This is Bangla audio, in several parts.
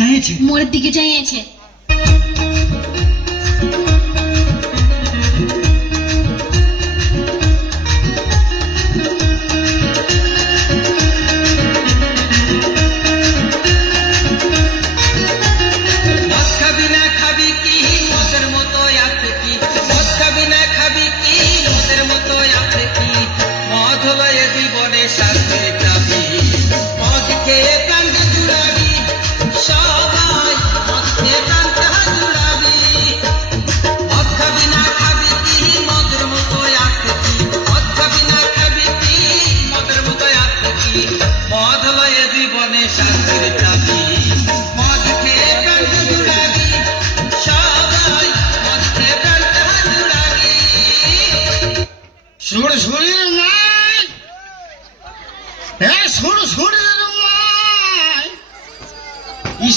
চাইছে? মোড়ের দিকে চাইছে।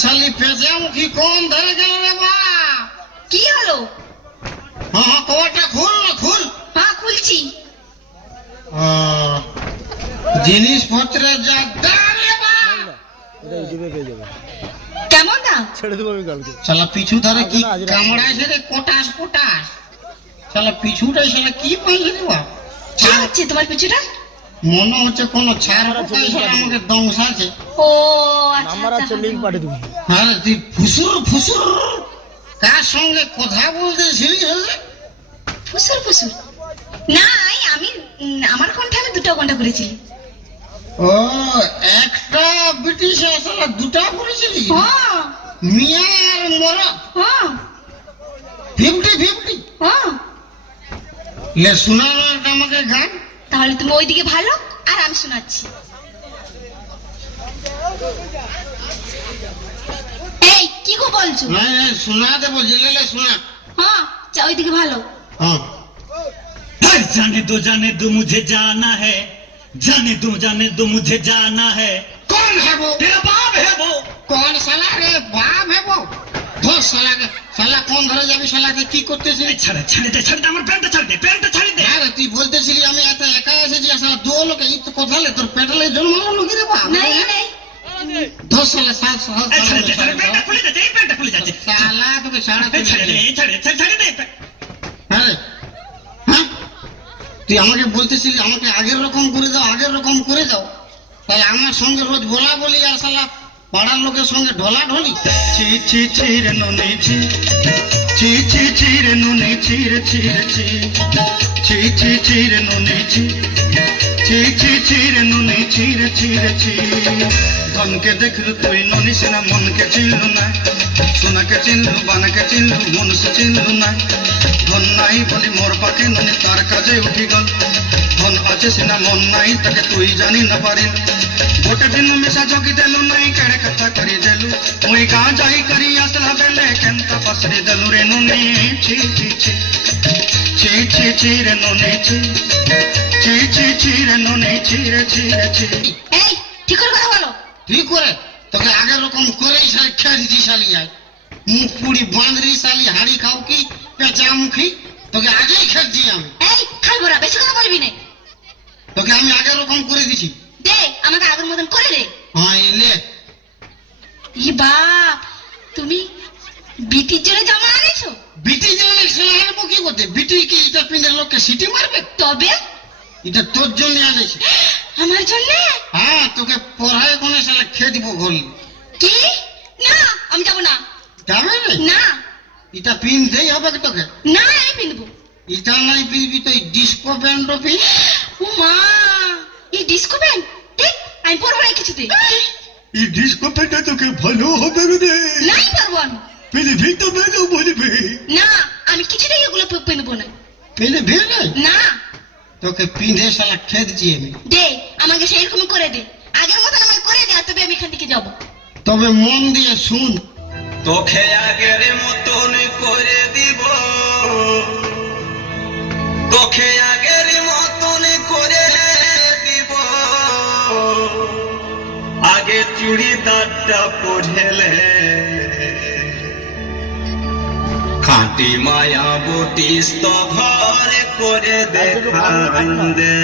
শালি পেঁচামুখী কোন ধরে গেল রে বা? কি হলো? হ্যাঁ কবাটা খুল না খুল। হ্যাঁ খুলছি। জিনিসপত্রের যা দাম রে বা! কেমন দাম? ছেড়ে দেবো আমি কালকে। শালা পিছু ধরে কি কামড়াইছে রে কোটাস কোটাস। শালা পিছুটাই শালা কি পাইছে রে বা? কি হচ্ছে তোমার পিছুটা? মনে হচ্ছে কোন ছাড় পোকাই শালা আমাকে দংশাছে। ও নাম্বার আছে, আচ্ছা লিংক পাঠিয়ে দেবো। আরে তুই ফুসুর ফুসুর কার সঙ্গে কথা বলতেছিলি? ফুসুর ফুসুর না, আমি আমার কণ্ঠে আমি দুটো ঘন্টা করেছি। ও একটা ব্রিটিশ শালা দুটা করেছিলি? হ্যাঁ মিয়া আর মোরা হ্যাঁ 50-50। হ্যাঁ। লে শোনা আমাকে গান। তাহলে তুমি ওইদিকে ভালো আর আমি শোনাচ্ছি। এই কি গো বলছো? না শোনা দেবো জেলে শোনা। হ্যাঁ ওইদিকে ভালো। हाँ जाने दो मुझे जाना है, जाने दो मुझे जाना है। कौन है वो? तेरा बाप है वो। कौन साला रे बाप है वो? धो साला के साला कौन ধরে যাবি শালাকে কি করতেছিলি? ছাড়ে দে আমার প্যান্টটা ছাড়ে দে। আরে তুই বলতেছিলি আমি এত একা এসেছি শালা দো লোক এই তো কথা লে তোর পেটলে জন্মালো লোক রে বাপ। नहीं नहीं ধো সালা সাল সাল ছাড়ে দে প্যান্টটা খুলে যাচ্ছে। শালা তোকে ছাড়া ছাড়ে দে। আরে হ্যাঁ তুই আমাকে বলতেছিলি আমাকে আগের রকম করে দাও তাহলে আমার সঙ্গে রোজ বলা বলি আর শালা পাড়ার লোকের সঙ্গে ঢোলা ঢলি। ছি ছি ছি রে নুনি ছি, ছি ছি ছি রে নুনি ছি রে ছি রে ছি, ছি ছি ছি রে নুনি ছি, ছি ছি ছি রে নুনি ছি রে ছি রে ছি। ধনকে দেখলু তুই ননিস না মনকে চিনলু না, সোনাকে চিনলু বানাকে চিনলু মনুষ্য চিনলু না। ধন নাই বলি মোর পাকে ননি তার কাজে উঠি গল, ধন আছে সিনা মন নাই তাকে তুই জানি না পারিল। গোটে দিন মিশা জগি দেলু নাই কেড়ে কথা করি দেলু, মুই গাঁ যাই করি আসলা বেলে কেনতা পাসরি দেলু রে নুনি ছি ছি ছি, ছি ছি ছি রে নুনি ছি, ছি ছি ছি রে নুনি ছি রে ছি রে ছি। এই ঠিক করে কথা বলো। ঠিক করে তোকে আগের রকম করেই শালি খেয়ে দিচ্ছি শালি আয় মুখ পুরি বাঁধরি শালি হাড়ি খাও কি পেঁচামুখী তোকে আগেই খেয়েছি আমি। এই খাইবো না, বেশি কথা বলবি না। তোকে আমি আগের রকম করে দিছি। দে আমাকে আগের মতন করে দে। হ্যাঁ এলে ই বাপ, তুমি বিটির জন্য জামা আনেছো? বিটি জন্য শালা আনবো কি করতে? বিটি কি এটা পিনের লোককে সিটি মারবে? তবে এটা তোর জন্য আনেছি। আমার জন্য? হ্যাঁ তোকে পড়ায় কোনে শালা খেয়ে দিব ঘর। কি? না আমি যাবো না। যাবে রে? না এটা পিনতেই হবে তোকে। না আমি পিনবো। এটা নাই পিনবি তো ডিস্কো প্যান্টও পিন। ও মা, এই ডিস্কো প্যান্ট ঠিক আমি পরবো না কিছুতে। এই ডিস্কো প্যান্টটা তোকে ভালো হবে রে। নাই পারবো আমি। পিলবি তো বেরো বলবি। না আমি কিছুতেই এগুলো পিনবো না। পিনে ভিড় না তোকে পিঁধে শালা খেয়ে দিচ্ছি আমি। দে আমাকে সেইরকম করে দে, আগের মতন আমাকে করে দে, আর তবে আমি এখান থেকে যাবো। তবে মন দিয়ে শুন, তোকে আগের মতন করে দিব, তোকে আগের মতন করে দিব। আগে চুড়িদারটা পড়েলে খাঁটি মায়া বটিস তো ঘরে করে দেখান দে।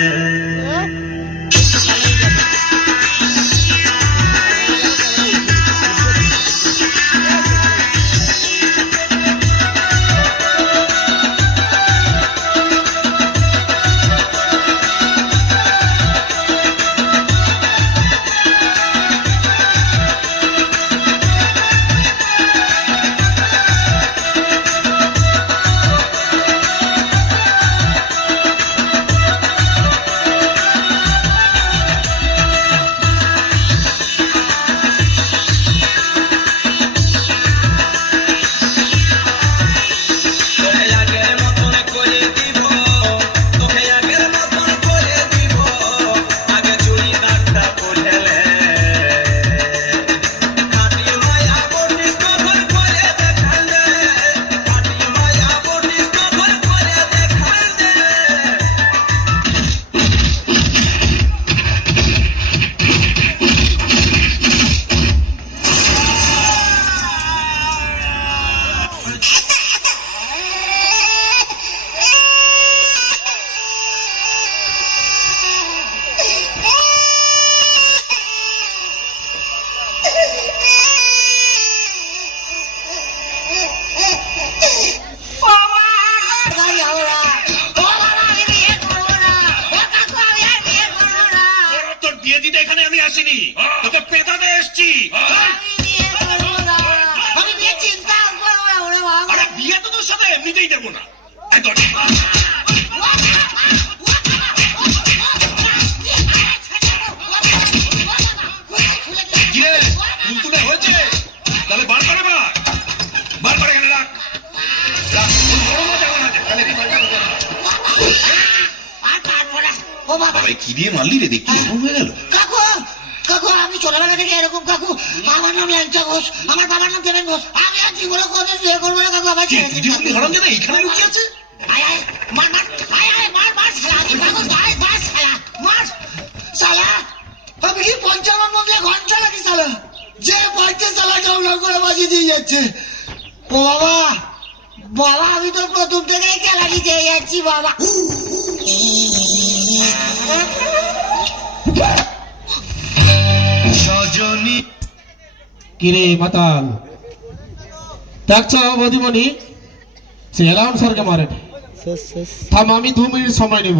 এমনিতেই দেবো না। এই ধর। কি রে, তুলতুলে হয়েছে? তাহলে বার করে বার করে এখানে রাখ। রাখ, বড় মজা আছে, তাহলে রে। ও বাবা, বাবা, কি দিয়ে মারলি রে? দেখি এরকম হয়ে গেল। কাকু কাকু, আমি ছোটবেলা থেকে এরকম কাকু। আমার নাম ল্যাংচা ঘোষ, আমার বাবার নাম দেবেন ঘোষ। আমি আর জীবনে কোনো বিয়ে করবো না কাকু। আমার কি, তুই যে বললি হারামজাদা এইখানে লুকিয়ে আছে? আয় আয়, মার মার, আয় আয়, মার মার শালা, আমি কাগজ আয়, মার শালা, মার শালা। আমি কি 55 মধ্যে ঘন্টা নাকি শালা? যে বাড়িতে শালা জমলা করে বাজিয়ে দিয়ে যাচ্ছে। ও বাবা, বাবা আমি তো প্রথম থেকেই খেলাটি খেয়ে যাচ্ছি বাবা। সজনী কিরে মাতাল, দেখছ বৌদিমণি, সে অ্যালাউন্সারকে মারে। শেষ শেষ থাম, আমি 2 মিনিট সময় নেব।